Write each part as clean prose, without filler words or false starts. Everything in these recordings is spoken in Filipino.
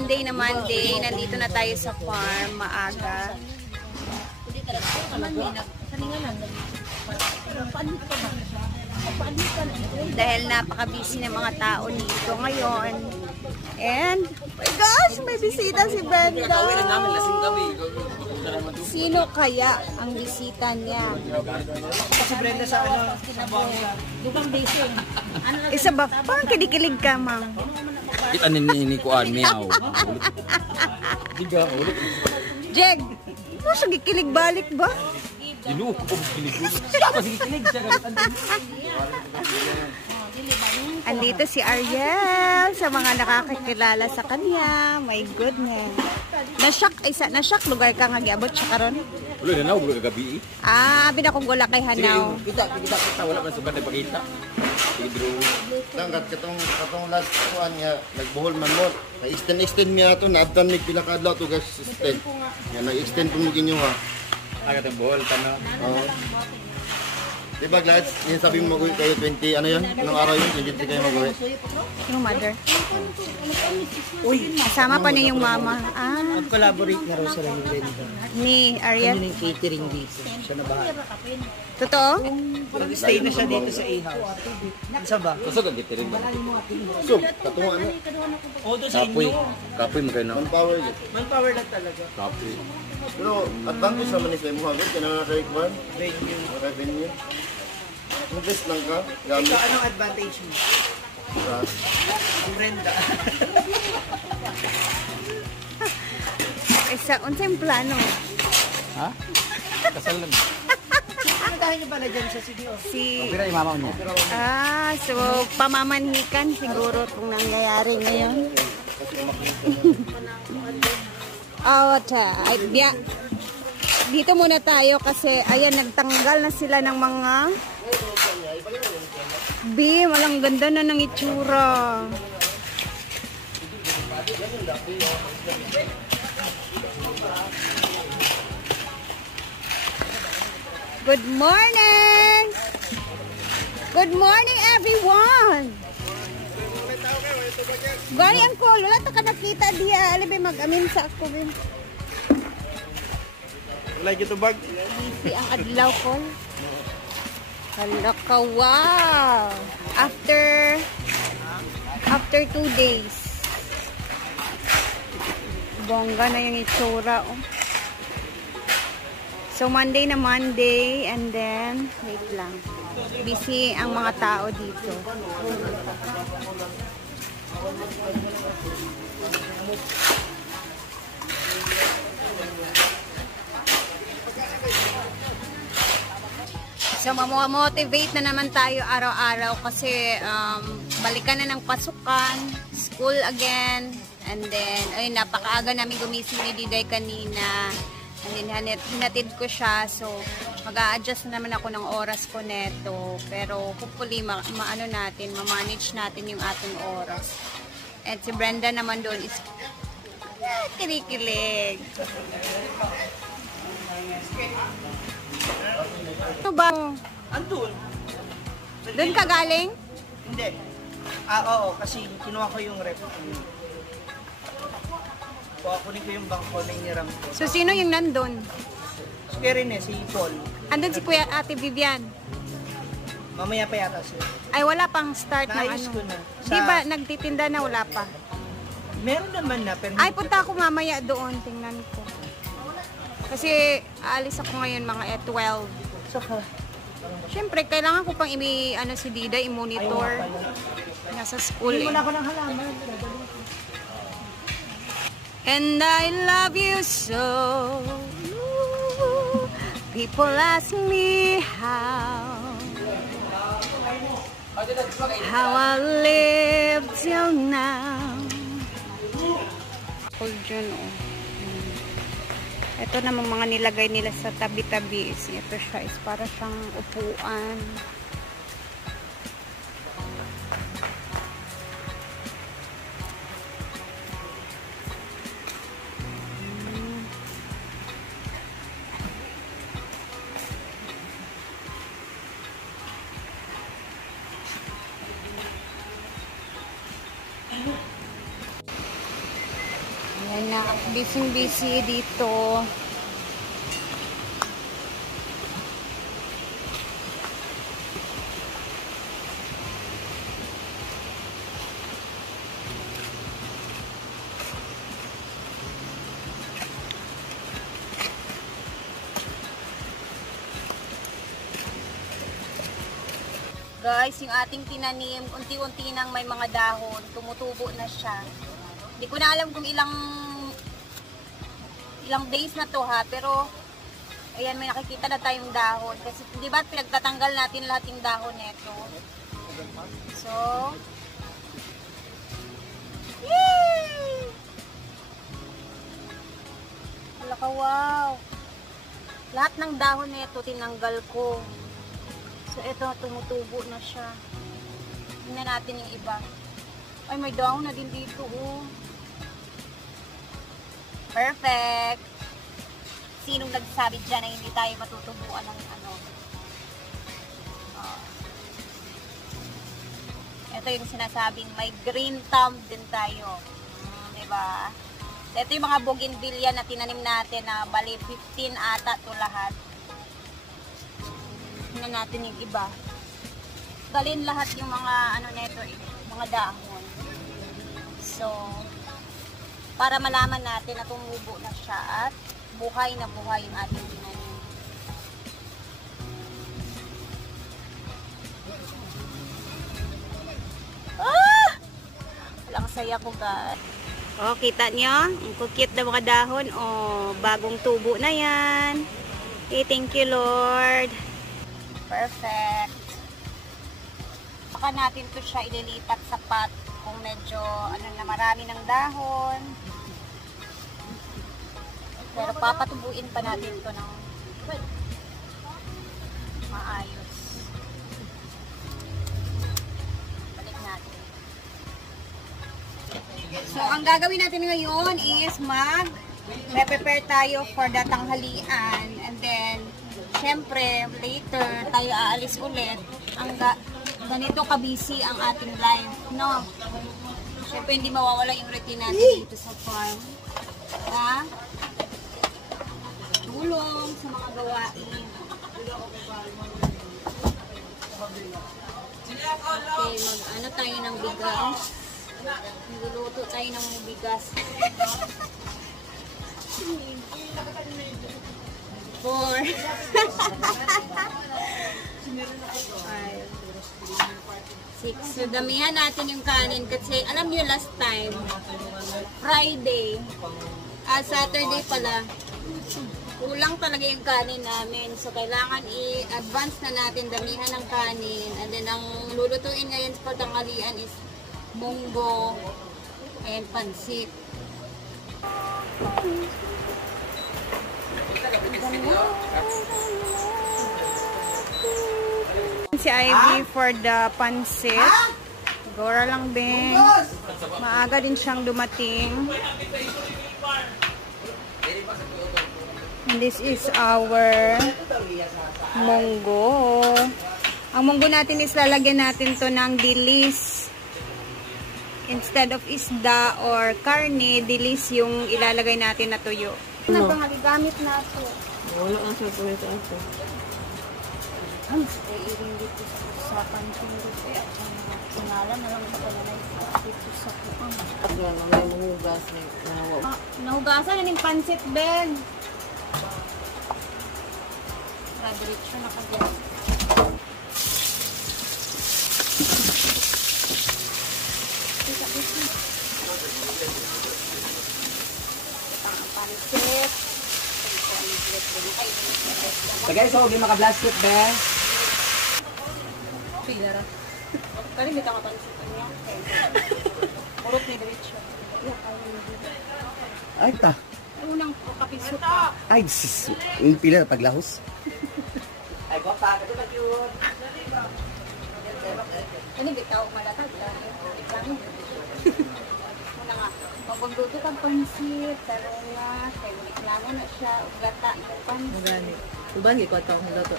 Monday na Monday, nandito na tayo sa farm, maaga. Dahil napaka-busy ng mga tao dito ngayon. And, oh my gosh, may bisita si Brenda. Sino kaya ang bisita niya? Si Brenda sa ano? Sa bangka. Isa ba? Parang kinikilig ka, ma'am. Kita ni Kuan, meow. Diga, ulit. Jeg, mo siya gikilig balik ba? Dinu, kilig. Siya sige kilig siya gamit Andito si Ariel sa mga nakakakilala sa kanya. My goodness. Na-shock lugar ka nga giabot siya karon. Ulo na ulo kagabi. Abi na kong gula kay Hanaw. Kita wala man subad ipakita. Pedro. Tangkat katong last kuan nga nagbuhol man mo. Na-extend niya to naabtan mig pila ka adlaw to gas extend. Nga nag-extend pud mo ginyo ha. Aga tong buhol tano. Oo. Diba guys, yung sabi mo mag-uwi kayo 20, ano yun? Anong araw yun? 23 kayo mag-uwi? Yung mother. Uy, kasama pa niya yung mama. Mag-collaborate na raw sila ni Brenda. Ni Ariel. Ano yung catering dito? Siya na bahala. Totoo? Mag-stay na siya dito sa A-house. Isa ba? Kusog ang gitirin ba? So, katunga ano? O, doon sa inyo. Kapoy mo kayo na. Manpower yun. Manpower lang talaga. Kapoy. Pero, advantage naman ni Sir Muhammad, kaya nakaka-require. Revenue. Invest lang ka, gamit. Ikaw, anong advantage mo? Ang Brenda. Unsa yung plano? Ha? Kasal lang. Ano dahil niyo pala dyan sa CDO? Pira yung mama niya. So pamamanhikan siguro itong nangyayari ngayon. Dito muna tayo kasi ayan, nagtanggal na sila ng mga walang ganda na ng itsura. Good morning! Good morning everyone! Gari ang call, wala ta ka nakita diya. Alibi mag-amin sa ako. Like ito bag? Di ang adlaw ko. Hala ka, wow! After 2 days. Bongga na yung itsura, oh. So, Monday na Monday, and then, wait lang. Busy ang mga tao dito. So, mamotivate na naman tayo araw-araw kasi balikan na ng pasukan, school again, and then, ayun, napakaaga namin gumising ni Diday kanina. And then, hinatid ko siya. So, mag-a-adjust na naman ako ng oras ko neto. Pero, hopefully, ma-manage natin yung ating oras. And si Brenda naman doon is kinikilig. Ano ba? Andun. Doon ka galing? Hindi. Oo, kasi kinuha ko yung rep. Kukunin ko yung bangko na iniram ko. So, sino yung nandun? Si Karen si Paul. Andun si Kuya Ate Vivian. Mamaya pa yata siya. Ay, wala pang start ng Naayos ano. ko na. Di ba, nagtitinda na, wala pa? Meron naman na, pero... Ay, punta ako mamaya doon. Tingnan ko. Kasi, aalis ako ngayon mga 12. Saka, Siyempre, kailangan ko pang si Dida, i-monitor. Nasa school hindi eh. mo na ako ng halaman. And I love you so. People ask me how I live till now. Cold yun, oh. Ito namang mga nilagay nila sa tabi-tabi. Ito siya is para siyang upuan. Ayan na, busy dito. Guys, yung ating tinanim, unti-unti nang may mga dahon, tumutubo na siya. Hindi ko na alam kung ilang days na to ha, pero ayan, may nakikita na tayong dahon. Kasi di ba pinagtatanggal natin lahat yung dahon nito. So, yay! Wala ka, wow! Lahat ng dahon nito tinanggal ko. So, ito, tumutubo na siya. Tingnan natin yung iba. Ay, may dahon na din dito, oh. Perfect! Sinong nagsabi dyan na hindi tayo matutubuan ng ano? Ito yung sinasabing may green thumb din tayo. Diba? So, ito yung mga bougainvillea na tinanim natin na bali 15 ata to lahat. Tingnan natin yung iba. Dalhin lahat yung mga ano neto, mga dahon. So, para malaman natin na tumubo na siya at buhay na buhay yung ating tinanim. Ah! Walang saya ko, guys. Oh, kita nyo? Ang cute na mga dahon. Oh, bagong tubo na yan. Okay, thank you, Lord. Perfect. Baka natin to siya ililipat sa pot kung medyo ano na marami ng dahon. Pero papatubuin pa natin to ng maayos. Balik natin. So, ang gagawin natin ngayon is prepare tayo for the tanghalian. And then, syempre, later, tayo aalis ulit. Ganito ka-busy ang ating life, no? Syempre, hindi mawawala yung routine natin dito sa farm. Ha? Tulong sa mga gawain. Okay, mag-ano tayo ng bigas. Niluluto tayo ng bigas. 4 5 6 So, damihan natin yung kanin kasi alam nyo last time Friday Saturday pala kulang talaga yung kanin namin. So, kailangan i-advance na natin damihan ng kanin. And then, ang lulutuin ngayon sa patanghalian is munggo and pansit. Si Ivy for the pansit. Gora lang din. Maaga din siyang dumating. And this is our munggo. Ang munggo natin is lalagyan natin to ng dilis. Instead of isda or karne, dilis yung ilalagay natin na tuyo. Ano bang gamit na ito? Wala ang sa ito ito. Ay, iring dito sa pansin. Sinala na lang sa pala dito sa kuang. Ano, may mahugas na. Nahugasan na yung pansit, Ben. Diretso na ka dyan. Pansit. Tagay so, hindi maka-blasket be. Pilara. Kali may pansit niya. Purot ni diretso. Ay, ta. Unang kapiso pa. Ay, yung pila paglahos. Ay, guwapa, kasi ba yun? Ano bitaw malatag lang. Muna nga, magbagluto kang pansit, sarungas, kaya reklamo na siya, uglata ng pansit. Magani. Uban gi ko taong luto.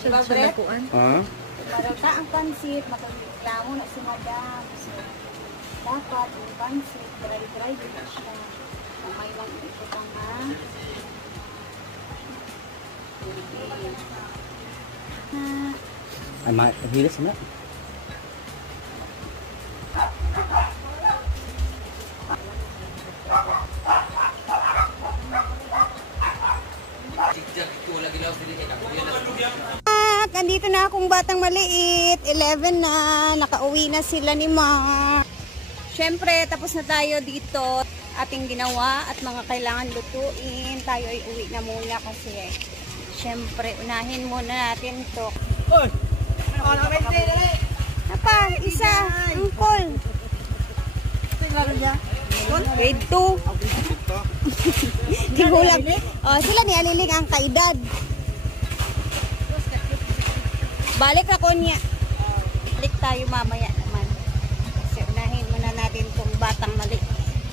Siya Bagret? nakuan. Ha? Marata ang pansit, magreklamo na si madam. So, dapat yung pansit, dry-dry din siya. Kamay lang ito pa nga. Ay, mahilas na. Andito na akong batang maliit. 11 na. Nakauwi na sila ni Ma. Siyempre, tapos na tayo dito. Ating ginawa at mga kailangan lutuin. Tayo ay uwi na muna kasi siyempre, unahin muna natin to. Apa, isa, angkol. Grade 2. Tigulang. Oh, sila ni Aliling ang kaedad. Balik ako niya. Balik tayo mamaya naman. Kasi unahin muna natin tong batang mali.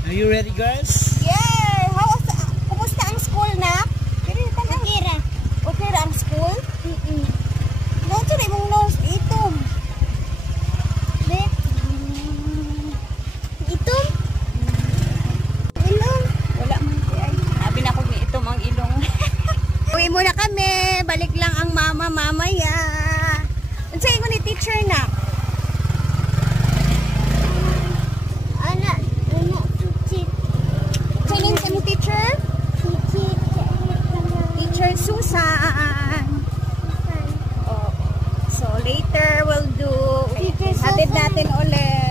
Are you ready, girls? Yeah! Kumusta ang school na? Okay ra. Okay ra ang school? No, tsura mong nose. Itom. Itom? Ilong? Wala man. Sabi na ko may itom ang ilong. Uwi muna kami. Balik lang ang mama mamaya. Ano sa'yo ko ni teacher na? Sa'yo ko ni teacher? Teacher Susan. Oh. So later we'll do. Hatid natin ulit.